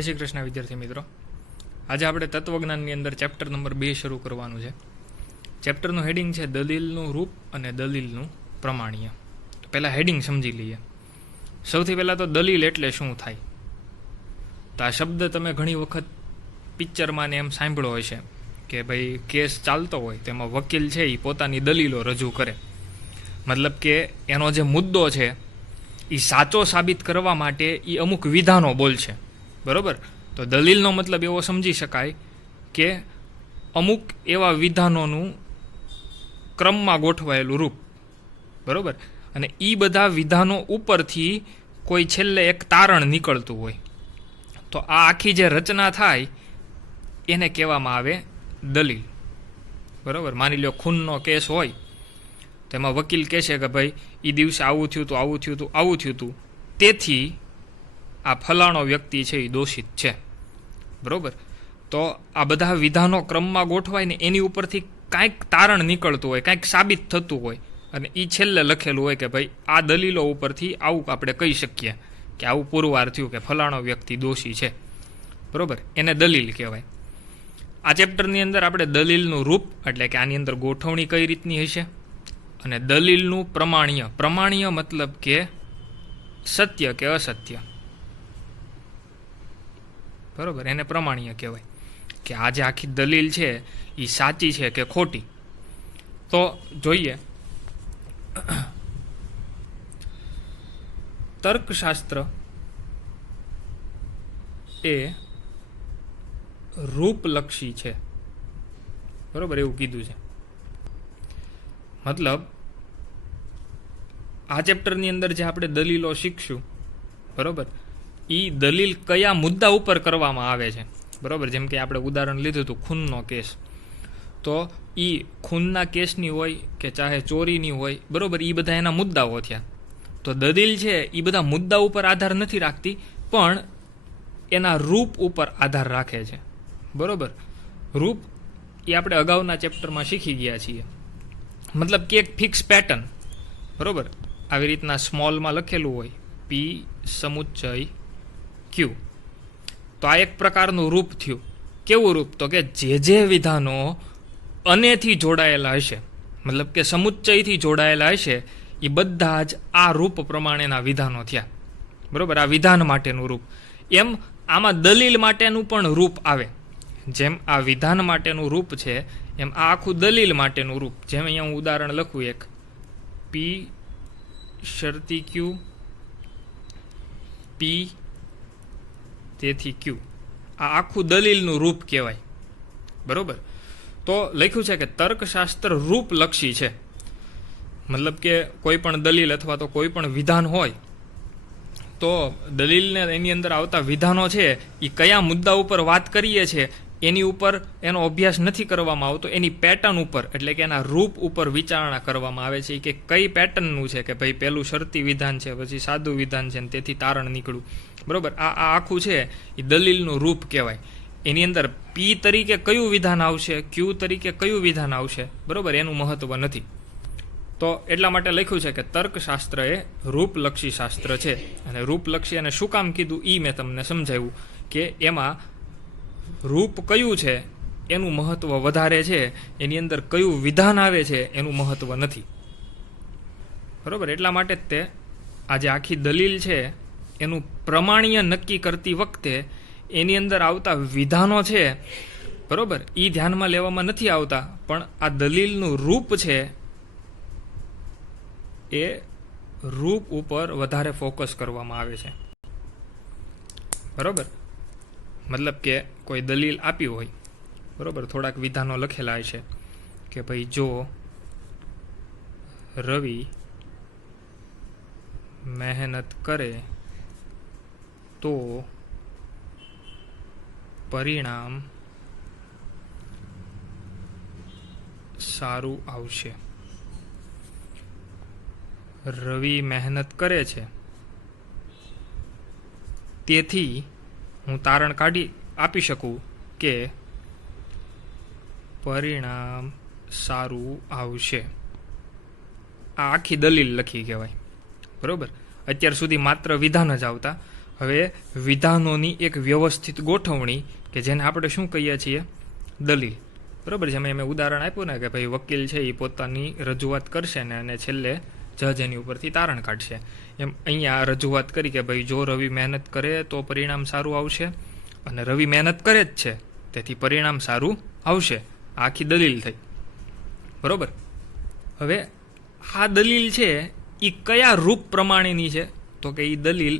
જય શ્રી કૃષ્ણ વિદ્યાર્થી મિત્રો. આજે આપણે તત્વજ્ઞાનની અંદર ચેપ્ટર નંબર 2 શરૂ કરવાનું છે. ચેપ્ટરનું હેડિંગ છે દલીલનું રૂપ અને દલીલનું પ્રમાણ્ય. તો પહેલાં હેડિંગ સમજી લઈએ. સૌથી પહેલાં તો દલીલ એટલે શું થાય? તો આ શબ્દ તમે ઘણી વખત પિક્ચરમાં ને એમ સાંભળ્યો હશે કે ભાઈ કેસ ચાલતો હોય તેમાં વકીલ છે એ પોતાની દલીલો રજૂ કરે. મતલબ કે એનો જે મુદ્દો છે એ સાચો સાબિત કરવા માટે એ અમુક વિધાનો બોલશે. બરાબર? તો દલીલનો મતલબ એવો સમજી શકાય કે અમુક એવા વિધાનોનું ક્રમમાં ગોઠવાયેલું રૂપ. બરાબર? અને એ બધા વિધાનો ઉપરથી કોઈ છેલ્લે એક તારણ નીકળતું હોય. તો આ આખી જે રચના થાય એને કહેવામાં આવે દલીલ. બરાબર? માની લો ખૂનનો કેસ હોય તો એમાં વકીલ કહેશે કે ભાઈ એ દિવસે આવું થયું હતું, આવું થયું હતું, આવું થયું હતું, તેથી આ ફલાણો વ્યક્તિ છે એ દોષિત છે. બરાબર? તો આ બધા વિધાનો ક્રમમાં ગોઠવાય ને એની ઉપરથી કાંઈક તારણ નીકળતું હોય, કાંઈક સાબિત થતું હોય અને એ છેલ્લે લખેલું હોય કે ભાઈ આ દલીલો ઉપરથી આવું આપણે કહી શકીએ કે આવું પુરવાર થયું કે ફલાણો વ્યક્તિ દોષી છે. બરાબર? એને દલીલ કહેવાય. આ ચેપ્ટરની અંદર આપણે દલીલનું રૂપ એટલે કે આની અંદર ગોઠવણી કઈ રીતની હશે અને દલીલનું પ્રમાણ્ય. પ્રમાણ્ય મતલબ કે સત્ય કે અસત્ય. બરાબર? એને પ્રમાણ્ય કહેવાય કે આ જે આખી દલીલ છે એ સાચી છે કે ખોટી. તો જોઈએ, તર્કશાસ્ત્ર એ રૂપલક્ષી છે. બરાબર? એવું કીધું છે. મતલબ આ ચેપ્ટરની અંદર જે આપણે દલીલો શીખશું, બરાબર, એ દલીલ કયા મુદ્દા ઉપર કરવામાં આવે છે. બરાબર? જેમ કે આપણે ઉદાહરણ લીધું હતું ખૂનનો કેસ. તો એ ખૂનના કેસની હોય કે ચાહે ચોરીની હોય, બરાબર, એ બધા એના મુદ્દાઓ થયા. તો દલીલ છે એ બધા મુદ્દા ઉપર આધાર નથી રાખતી, પણ એના રૂપ ઉપર આધાર રાખે છે. બરાબર? રૂપ એ આપણે અગાઉના ચેપ્ટરમાં શીખી ગયા છીએ. મતલબ કે એક ફિક્સ પેટર્ન. બરાબર? આવી રીતના સ્મોલમાં લખેલું હોય પી સમુચ્ચય ક્યુ. તો આ એક પ્રકારનું રૂપ થયું. કેવું રૂપ? તો કે જે વિધાનો અનેથી જોડાયેલા હશે, મતલબ કે સમુચ્ચયથી જોડાયેલા હશે, એ બધા જ આ રૂપ પ્રમાણેના વિધાનો થયા. બરાબર? આ વિધાન માટેનું રૂપ. એમ આમાં દલીલ માટેનું પણ રૂપ આવે. જેમ આ વિધાન માટેનું રૂપ છે એમ આ આખું દલીલ માટેનું રૂપ. જેમ અહીંયા હું ઉદાહરણ લખું એક, પી શરતી ક્યુ પી તેથી ક્યુ. આ આખું દલીલનું રૂપ કહેવાય. બરાબર? તો લખ્યું છે કે તર્કશાસ્ત્ર રૂપલક્ષી છે. મતલબ કે કોઈ પણ દલીલ અથવા તો કોઈ પણ વિધાન હોય તો દલીલને એની અંદર આવતા વિધાનો છે એ કયા મુદ્દા ઉપર વાત કરીએ છીએ એની ઉપર એનો અભ્યાસ નથી કરવામાં આવતો, એની પેટર્ન ઉપર એટલે કે એના રૂપ ઉપર વિચારણા કરવામાં આવે છે કે કઈ પેટર્નનું છે કે ભાઈ પહેલું શરતી વિધાન છે, પછી સાદું વિધાન છે, તેથી તારણ નીકળ્યું. બરાબર? આ આખું છે એ દલીલનું રૂપ કહેવાય. એની અંદર પી તરીકે કયું વિધાન આવશે, ક્યુ તરીકે કયું વિધાન આવશે, બરાબર, એનું મહત્વ નથી. તો એટલા માટે લખ્યું છે કે તર્કશાસ્ત્ર એ રૂપલક્ષી શાસ્ત્ર છે. અને રૂપલક્ષી અને શું કામ કીધું એ મેં તમને સમજાવ્યું કે એમાં રૂપ કયું છે એનું મહત્વ વધારે છે, એની અંદર કયું વિધાન આવે છે એનું મહત્વ નથી. બરાબર? એટલા માટે જ તે આ જે આખી દલીલ છે એનું પ્રમાણ્ય નક્કી કરતી વખતે એની અંદર આવતા વિધાનો છે, બરાબર, એ ધ્યાનમાં લેવામાં નથી આવતા, પણ આ દલીલનું રૂપ છે એ રૂપ ઉપર વધારે ફોકસ કરવામાં આવે છે. બરાબર? મતલબ કે કોઈ દલીલ આપી હોય, બરાબર, થોડાક વિધાનો લખેલા છે કે ભાઈ જો રવિ મહેનત કરે તો પરિણામ સારું આવશે. રવિ મહેનત કરે છે તેથી હું તારણ કાઢી આપી શકું કે પરિણામ સારું આવશે. આ આખી દલીલ લખી કહેવાય. બરાબર? અત્યાર સુધી માત્ર વિધાન જ આવતા, હવે વિધાનોની એક વ્યવસ્થિત ગોઠવણી કે જેને આપણે શું કહીએ છીએ, દલીલ. બરાબર, જેમાં મેં ઉદાહરણ આપ્યું ને કે ભાઈ વકીલ છે એ પોતાની રજૂઆત કરશે ને અને છેલ્લે જજ એની ઉપરથી તારણ કાઢશે. એમ અહીંયા રજૂઆત કરી કે ભાઈ જો રવિ મહેનત કરે તો પરિણામ સારું આવશે, અને રવિ મહેનત કરે જ છે તેથી પરિણામ સારું આવશે. આખી દલીલ થઈ. બરાબર. હવે આ દલીલ છે એ કયા રૂપ પ્રમાણેની છે, તો કે એ દલીલ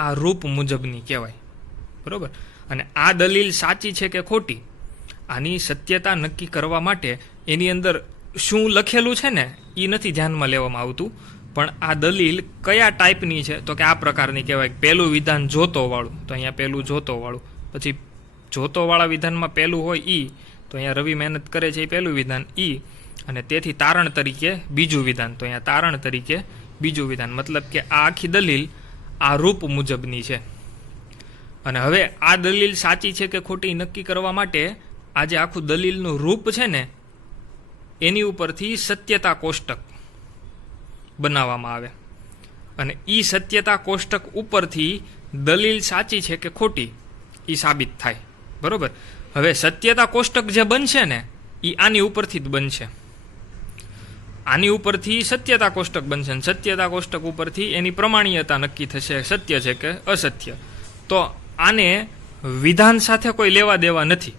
આ રૂપ મુજબની કહેવાય. બરાબર. અને આ દલીલ સાચી છે કે ખોટી, આની સત્યતા નક્કી કરવા માટે એની અંદર શું લખેલું છે ને એ નથી ધ્યાનમાં લેવામાં આવતું, પણ આ દલીલ કયા ટાઈપની છે, તો કે આ પ્રકારની કહેવાય. પહેલું વિધાન જોતોવાળું, તો અહીંયા પહેલું જોતોવાળું. પછી જોતોવાળા વિધાનમાં પહેલું હોય ઈ, તો અહીંયા રવિ મહેનત કરે છે એ પહેલું વિધાન ઈ, અને તેથી તારણ તરીકે બીજું વિધાન, તો અહીંયા તારણ તરીકે બીજું વિધાન. મતલબ કે આ આખી દલીલ આ રૂપ મુજબની છે. અને હવે આ દલીલ સાચી છે કે ખોટી નક્કી કરવા માટે આ જે આખું દલીલનું રૂપ છે ને એની ઉપરથી સત્યતા કોષ્ટક બનાવવામાં આવે, અને એ સત્યતા કોષ્ટક ઉપરથી દલીલ સાચી છે કે ખોટી એ સાબિત થાય. બરોબર. હવે સત્યતા કોષ્ટક જે બનશે ને એ આની ઉપરથી જ બનશે. આની ઉપરથી સત્યતા કોષ્ટક બનશે, અને સત્યતા કોષ્ટક ઉપરથી એની પ્રમાણ્યતા નક્કી થશે, સત્ય છે કે અસત્ય. તો આને વિધાન સાથે કોઈ લેવા દેવા નથી.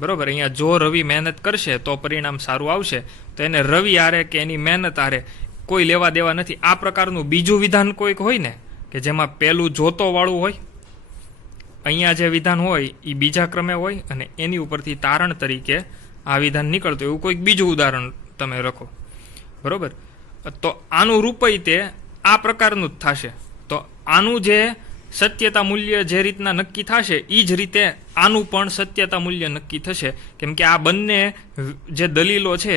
બરોબર. અહીંયા જો રવિ મહેનત કરશે તો પરિણામ સારું આવશે, તો એને રવિ આરે કે એની મહેનત આરે કોઈ લેવા દેવા નથી. આ પ્રકારનું બીજું વિધાન કોઈક હોય ને કે જેમાં પહેલું જોતો વાળું હોય, અહીંયા જે વિધાન હોય એ બીજા ક્રમે હોય, અને એની ઉપરથી તારણ તરીકે આ વિધાન નીકળતું, એવું કોઈક બીજું ઉદાહરણ તમે રાખો. બરોબર. તો આનું રૂપય તે આ પ્રકારનું જ થશે. તો આનું જે સત્યતા મૂલ્ય જે રીતના નક્કી થશે એ જ રીતે આનું પણ સત્યતા મૂલ્ય નક્કી થશે, કેમ કે આ બંને જે દલીલો છે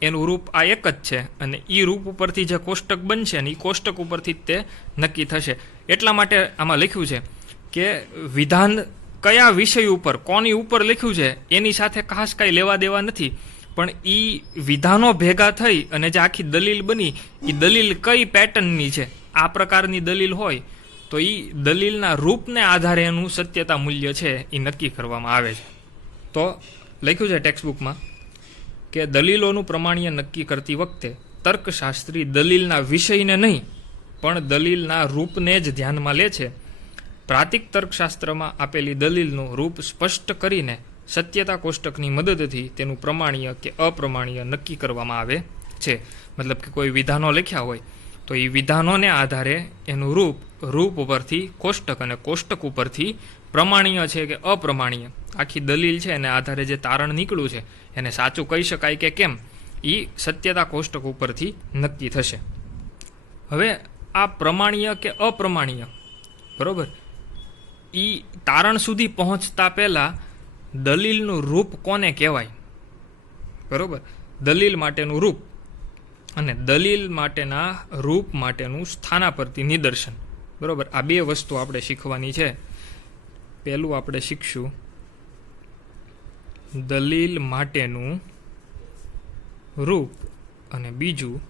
એનું રૂપ આ એક જ છે, અને એ રૂપ ઉપરથી જે કોષ્ટક બનશે ને એ કોષ્ટક ઉપરથી જ તે નક્કી થશે. એટલા માટે આમાં લખ્યું છે કે વિધાન કયા વિષય ઉપર કોની ઉપર લખ્યું છે એની સાથે ખાસ કાંઈ લેવા દેવા નથી, પણ એ વિધાનો ભેગા થઈ અને જે આખી દલીલ બની એ દલીલ કઈ પેટર્નની છે. આ પ્રકારની દલીલ હોય તો એ દલીલના રૂપને આધારે એનું સત્યતા મૂલ્ય છે એ નક્કી કરવામાં આવે છે. તો લખ્યું છે ટેક્સ્ટબુકમાં કે દલીલોનું પ્રમાણ્ય નક્કી કરતી વખતે તર્કશાસ્ત્રી દલીલના વિષયને નહીં પણ દલીલના રૂપને જ ધ્યાનમાં લે છે. પ્રાતિક તર્કશાસ્ત્રમાં આપેલી દલીલનું રૂપ સ્પષ્ટ કરીને સત્યતા કોષ્ટકની મદદથી તેનું પ્રમાણ્ય કે અપ્રમાણ્ય નક્કી કરવામાં આવે છે. મતલબ કે કોઈ વિધાનો લખ્યા હોય તો એ વિધાનોને આધારે એનું રૂપ ઉપરથી કોષ્ટક, અને કોષ્ટક ઉપરથી પ્રમાણ્ય છે કે અપ્રમાણ્ય આખી દલીલ છે એને આધારે જે તારણ નીકળ્યું છે એને સાચું કહી શકાય કે કેમ એ સત્યતા કોષ્ટક ઉપરથી નક્કી થશે. હવે આ પ્રમાણ્ય કે અપ્રમાણ્ય, બરોબર, એ તારણ સુધી પહોંચતા પહેલા દલીલનું રૂપ કોને કહેવાય? બરોબર. દલીલ માટેનું રૂપ અને દલીલ માટેના રૂપ માટેનું સ્થાનાપર્તિ નિદર્શન. બરોબર. આ બે વસ્તુ આપણે શીખવાની છે. પહેલું આપણે શીખશું દલીલ માટેનું રૂપ, અને બીજું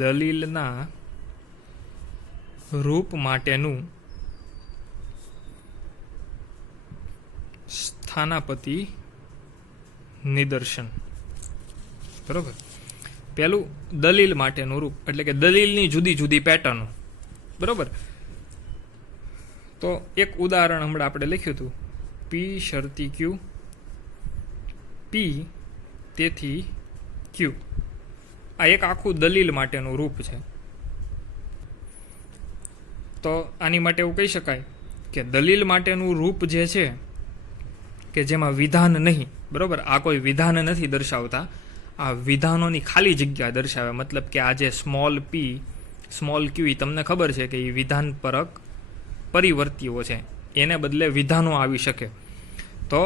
દલીલના રૂપ માટેનું સ્થાનાપતિ નિદર્શન. બરોબર. પહેલું દલીલ માટેનું રૂપ એટલે કે દલીલની જુદી જુદી પેટર્નો. બરોબર. તો એક ઉદાહરણ હમણાં આપણે લખ્યું હતું, પી શરતી ક્યુ, પી તેથી ક્યુ. આ એક આખું દલીલ માટેનું રૂપ છે. તો આની માટે એવું કહી શકાય કે દલીલ માટેનું રૂપ જે છે કે જેમાં વિધાન નહીં, બરોબર, આ કોઈ વિધાન નથી દર્શાવતા, આ વિધાનોની ખાલી જગ્યા દર્શાવે. મતલબ કે આ જે સ્મોલ પી સ્મોલ ક્યુ તમને ખબર છે કે એ વિધાન પરક પરિવર્તીઓ છે, એને બદલે વિધાનો આવી શકે. તો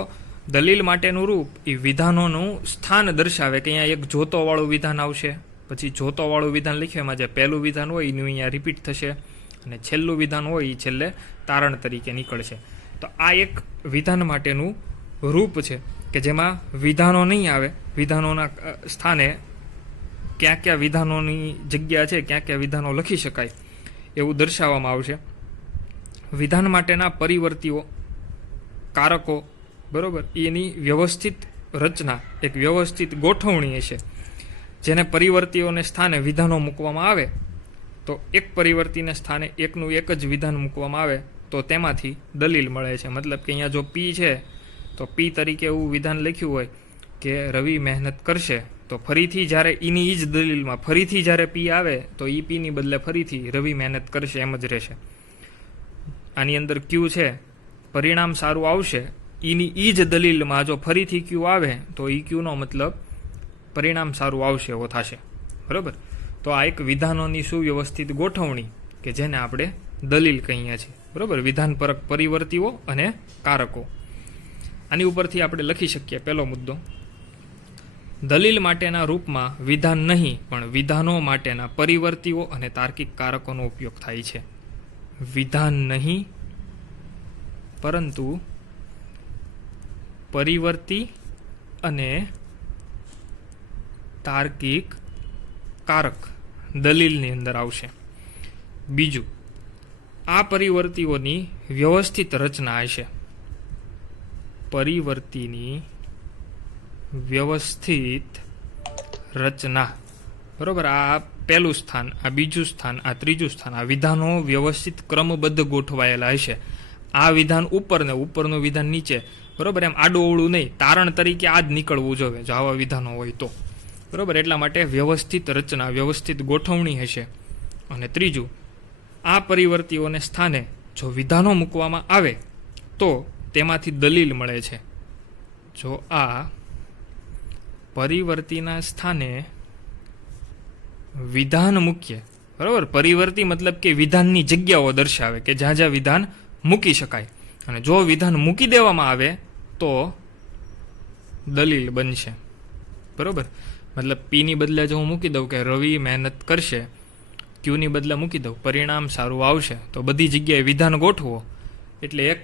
દલીલ માટેનું રૂપ એ વિધાનોનું સ્થાન દર્શાવે કે અહીંયા એક જોતોવાળું વિધાન આવશે, પછી જોતોવાળું વિધાન લખ્યું એમાં જે પહેલું વિધાન હોય એનું અહીંયા રિપીટ થશે, અને છેલ્લું વિધાન હોય એ છેલ્લે તારણ તરીકે નીકળશે. તો આ એક વિધાન માટેનું રૂપ છે કે જેમાં વિધાનો નહીં આવે, વિધાનોના સ્થાને ક્યાં ક્યાં વિધાનોની જગ્યા છે, ક્યાં ક્યાં વિધાનો લખી શકાય એવું દર્શાવવામાં આવશે. વિધાન માટેના પરિવર્તીઓ, કારકો, બરોબર, એની વ્યવસ્થિત રચના, એક વ્યવસ્થિત ગોઠવણી હશે. જેને પરિવર્તીઓને સ્થાને વિધાનો મૂકવામાં આવે તો એક પરિવર્તીને સ્થાને એકનું એક જ વિધાન મૂકવામાં આવે તો તેમાંથી દલીલ મળે છે. મતલબ કે અહીંયા જો પી છે તો પી તરીકે એવું વિધાન લખ્યું હોય કે રવિ મહેનત કરશે, તો ફરીથી જ્યારે ઈની ઈ જ દલીલમાં ફરીથી જ્યારે પી આવે તો ઈ પીની બદલે ફરીથી રવિ મહેનત કરશે એમ જ રહેશે. આની અંદર ક્યુ છે, પરિણામ સારું આવશે, ઈની ઈ જ દલીલમાં જો ફરીથી ક્યુ આવે તો ઈ ક્યુનો મતલબ પરિણામ સારું આવશે એવો થશે. બરાબર. તો આ એક વિધાનોની સુવ્યવસ્થિત ગોઠવણી કે જેને આપણે દલીલ કહીએ છીએ. બરાબર. વિધાનપરક પરિવર્તીઓ અને કારકો. આની ઉપરથી આપણે લખી શકીએ પહેલો મુદ્દો, દલીલ માટેના રૂપમાં વિધાન નહીં પણ વિધાનો માટેના પરિવર્તીઓ અને તાર્કિક કારકોનો ઉપયોગ થાય છે. વિધાન નહીં પરંતુ પરિવર્તી અને તાર્કિક કારક દલીલની અંદર આવશે. બીજું, આ પરિવર્તીઓની વ્યવસ્થિત રચના હશે. પરિવર્તીની વ્યવસ્થિત રચના. બરોબર. આ પહેલું સ્થાન, આ બીજું સ્થાન, આ ત્રીજું સ્થાન, આ વિધાનો વ્યવસ્થિત ક્રમબદ્ધ ગોઠવાયેલા હશે. આ વિધાન ઉપર ને ઉપરનું વિધાન નીચે. બરોબર. એમ આડું અવળું નહીં, તારણ તરીકે આ જ નીકળવું જોઈએ જો આવા વિધાનો હોય તો. બરોબર. એટલા માટે વ્યવસ્થિત રચના, વ્યવસ્થિત ગોઠવણી હશે. અને ત્રીજું, આ પરિવર્તીઓને સ્થાને જો વિધાનો મૂકવામાં આવે તો તેમાંથી દલીલ મળે છે. જો આ પરિવર્તીના સ્થાને વિધાન મૂકીએ, બરાબર, પરિવર્તી મતલબ કે વિધાનની જગ્યાઓ દર્શાવે કે જ્યાં જ્યાં વિધાન મૂકી શકાય, અને જો વિધાન મૂકી દેવામાં આવે તો દલીલ બનશે. બરોબર. મતલબ પીની બદલે જો હું મૂકી દઉં કે રવિ મહેનત કરશે, ક્યુની બદલે મૂકી દઉં પરિણામ સારું આવશે, તો બધી જગ્યાએ વિધાન ગોઠવો એટલે એક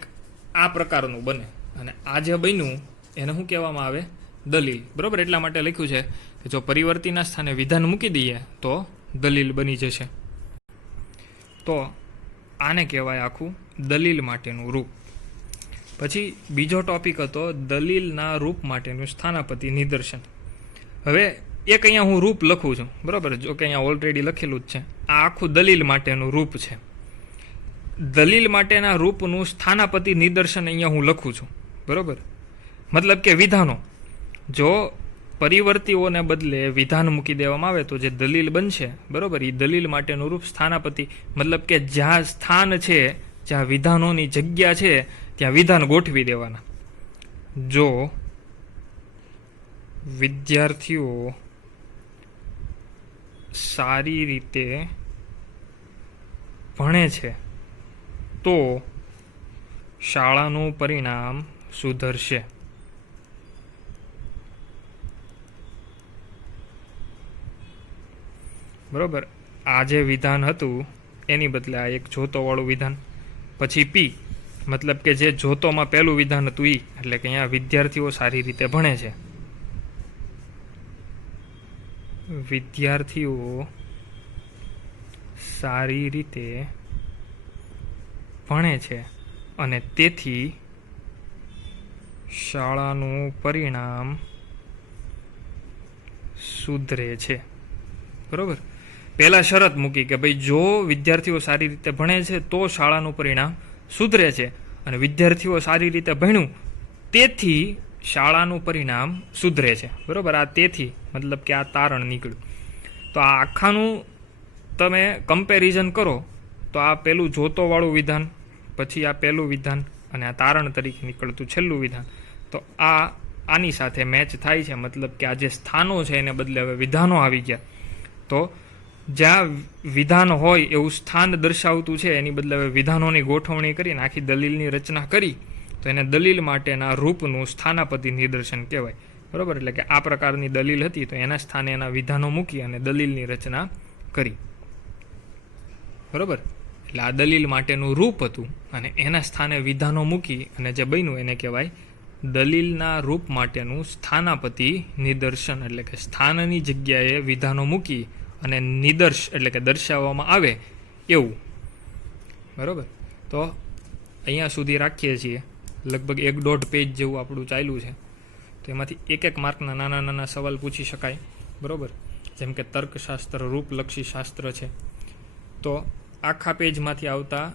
આ પ્રકારનું બને. અને આ જે બન્યું એને શું કહેવામાં આવે? દલીલ. બરોબર. એટલા માટે લખ્યું છે કે જો પરિવર્તીના સ્થાને વિધાન મૂકી દઈએ તો દલીલ બની જશે. તો આને કહેવાય આખું દલીલ માટેનું રૂપ. પછી બીજો ટોપિક હતો દલીલના રૂપ માટેનું સ્થાનાપતિ નિદર્શન. હવે એક અહીંયા હું રૂપ લખું છું. બરાબર. જો કે અહીંયા ઓલરેડી લખેલું જ છે. આ આખું દલીલ માટેનું રૂપ છે. દલીલ માટેના રૂપનું સ્થાનાપતિ નિદર્શન અહીંયા હું લખું છું. બરાબર. મતલબ કે વિધાનો, જો પરિવર્તીઓને બદલે વિધાન મૂકી દેવામાં આવે તો જે દલીલ બનશે, બરાબર, એ દલીલ માટેનું રૂપ સ્થાનાપતિ, મતલબ કે જ્યાં સ્થાન છે, જ્યાં વિધાનોની જગ્યા છે ત્યાં વિધાન ગોઠવી દેવાના. જો વિદ્યાર્થીઓ સારી રીતે ભણે છે તો શાળાનું પરિણામ સુધરશે. બરોબર. આ જે વિધાન હતું એની બદલે આ એક જોતોવાળું વિધાન. પછી પી, મતલબ કે જે જોતોમાં પહેલું વિધાન હતું ઈ, એટલે કે અહીંયા વિદ્યાર્થીઓ સારી રીતે ભણે છે. વિદ્યાર્થીઓ સારી રીતે ભણે છે અને તેથી શાળાનું પરિણામ સુધરે છે. બરોબર. પહેલા શરત મૂકી કે ભાઈ જો વિદ્યાર્થીઓ સારી રીતે ભણે છે તો શાળાનું પરિણામ સુધરે છે, અને વિદ્યાર્થીઓ સારી રીતે ભણ્યું તેથી શાળાનું પરિણામ સુધરે છે. બરોબર. આ તેથી મતલબ કે આ તારણ નીકળ્યું. તો આ આખાનું તમે કમ્પેરિઝન કરો તો આ પેલું જોતોવાળું વિધાન, પછી આ પહેલું વિધાન, અને આ તારણ તરીકે નીકળતું છેલ્લું વિધાન, તો આ આની સાથે મેચ થાય છે. મતલબ કે આ જે સ્થાનો છે એને બદલે હવે વિધાનો આવી ગયા. તો જ્યાં વિધાન હોય એવું સ્થાન દર્શાવતું છે એની બદલે હવે વિધાનોની ગોઠવણી કરીને આખી દલીલની રચના કરી તો એને દલીલ માટેના રૂપનું સ્થાનાપતિ નિદર્શન કહેવાય. બરોબર. એટલે કે આ પ્રકારની દલીલ હતી તો એના સ્થાને એના વિધાનો મૂકી અને દલીલની રચના કરી. બરોબર. એટલે આ દલીલ માટેનું રૂપ હતું અને એના સ્થાને વિધાનો મૂકી અને જે બન્યું એને કહેવાય દલીલના રૂપ માટેનું સ્થાનાપતિ નિદર્શન. એટલે કે સ્થાનની જગ્યાએ વિધાનો મૂકી અને નિદર્શ એટલે કે દર્શાવવામાં આવે એવું. બરોબર. તો અહીંયા સુધી રાખીએ છીએ. લગભગ 1.5 પેજ જેવું આપણું ચાલ્યું છે. તો એમાંથી એક માર્કના નાના નાના સવાલ પૂછી શકાય, બરાબર. જેમ કે તર્કશાસ્ત્ર, રૂપલક્ષી શાસ્ત્ર છે. તો આખા પેજમાંથી આવતા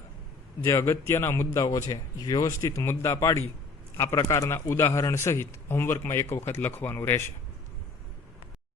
જે અગત્યના મુદ્દાઓ છે એ વ્યવસ્થિત મુદ્દા પાડી આ પ્રકારના ઉદાહરણ સહિત હોમવર્કમાં એક વખત લખવાનું રહેશે.